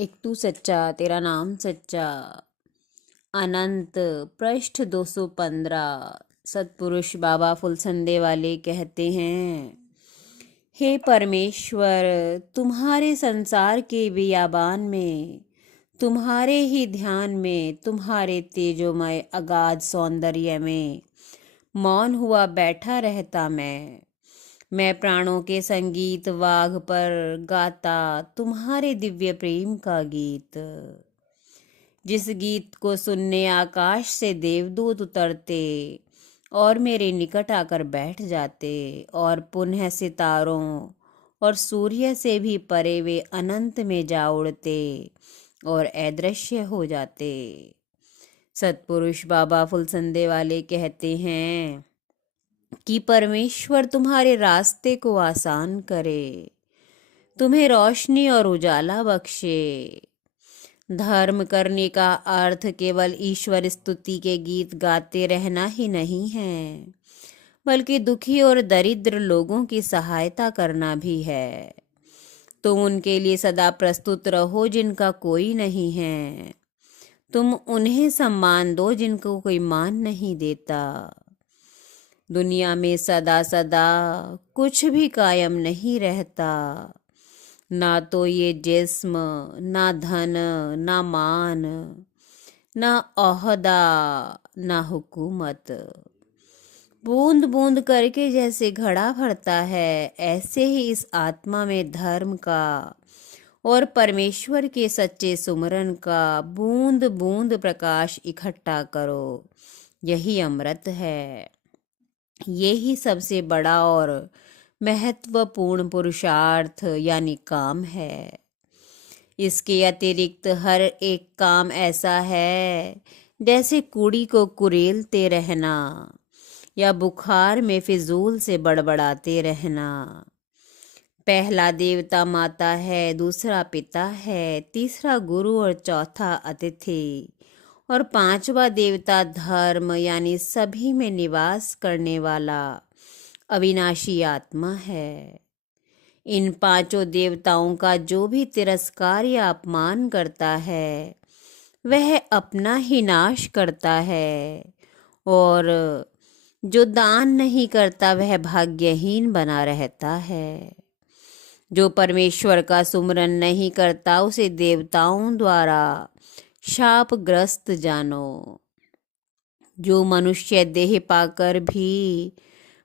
एक तू सच्चा तेरा नाम सच्चा। अनंत पृष्ठ 215। सतपुरुष बाबा फुलसंदे वाले कहते हैं, हे परमेश्वर, तुम्हारे संसार के बियाबान में, तुम्हारे ही ध्यान में, तुम्हारे तेजोमय अगाध सौंदर्य में मौन हुआ बैठा रहता मैं प्राणों के संगीत वाग पर गाता तुम्हारे दिव्य प्रेम का गीत। जिस गीत को सुनने आकाश से देवदूत उतरते और मेरे निकट आकर बैठ जाते और पुनः सितारों और सूर्य से भी परे वे अनंत में जा उड़ते और अदृश्य हो जाते। सतपुरुष बाबा फुलसंदे वाले कहते हैं कि परमेश्वर तुम्हारे रास्ते को आसान करे, तुम्हें रोशनी और उजाला बख्शे। धर्म करने का अर्थ केवल ईश्वर स्तुति के गीत गाते रहना ही नहीं है, बल्कि दुखी और दरिद्र लोगों की सहायता करना भी है। तुम उनके लिए सदा प्रस्तुत रहो जिनका कोई नहीं है। तुम उन्हें सम्मान दो जिनको कोई मान नहीं देता। दुनिया में सदा सदा कुछ भी कायम नहीं रहता, ना तो ये जिस्म, ना धन, ना मान, ना ओहदा, ना हुकूमत। बूंद बूंद करके जैसे घड़ा भरता है, ऐसे ही इस आत्मा में धर्म का और परमेश्वर के सच्चे सुमरन का बूंद बूंद प्रकाश इकट्ठा करो। यही अमृत है। यही सबसे बड़ा और महत्वपूर्ण पुरुषार्थ यानी काम है। इसके अतिरिक्त हर एक काम ऐसा है जैसे कूड़ी को कुरेलते रहना या बुखार में फिजूल से बड़बड़ाते रहना। पहला देवता माता है, दूसरा पिता है, तीसरा गुरु और चौथा अतिथि और पांचवा देवता धर्म यानी सभी में निवास करने वाला अविनाशी आत्मा है। इन पांचों देवताओं का जो भी तिरस्कार या अपमान करता है, वह अपना ही नाश करता है, और जो दान नहीं करता वह भाग्यहीन बना रहता है। जो परमेश्वर का सुमरन नहीं करता उसे देवताओं द्वारा शापग्रस्त जानो। जो मनुष्य देह पाकर भी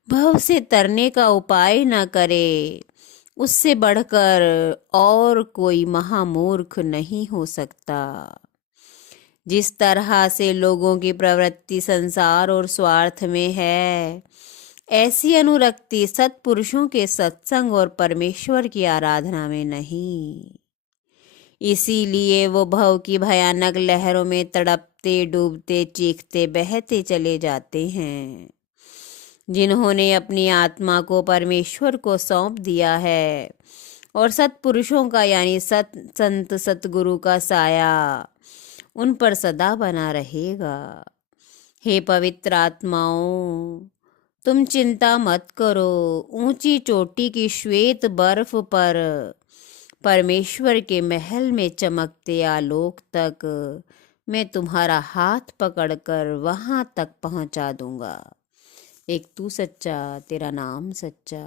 भव से तरने का उपाय न करे, उससे बढ़कर और कोई महामूर्ख नहीं हो सकता। जिस तरह से लोगों की प्रवृत्ति संसार और स्वार्थ में है, ऐसी अनुरक्ति सत्पुरुषों के सत्संग और परमेश्वर की आराधना में नहीं। इसीलिए वो भव की भयानक लहरों में तड़पते डूबते चीखते बहते चले जाते हैं। जिन्होंने अपनी आत्मा को परमेश्वर को सौंप दिया है और सत्पुरुषों का यानी संत सतगुरु का साया उन पर सदा बना रहेगा। हे पवित्र आत्माओं, तुम चिंता मत करो। ऊंची चोटी की श्वेत बर्फ पर परमेश्वर के महल में चमकते आलोक तक मैं तुम्हारा हाथ पकड़कर वहां तक पहुंचा दूंगा। एक तू सच्चा तेरा नाम सच्चा।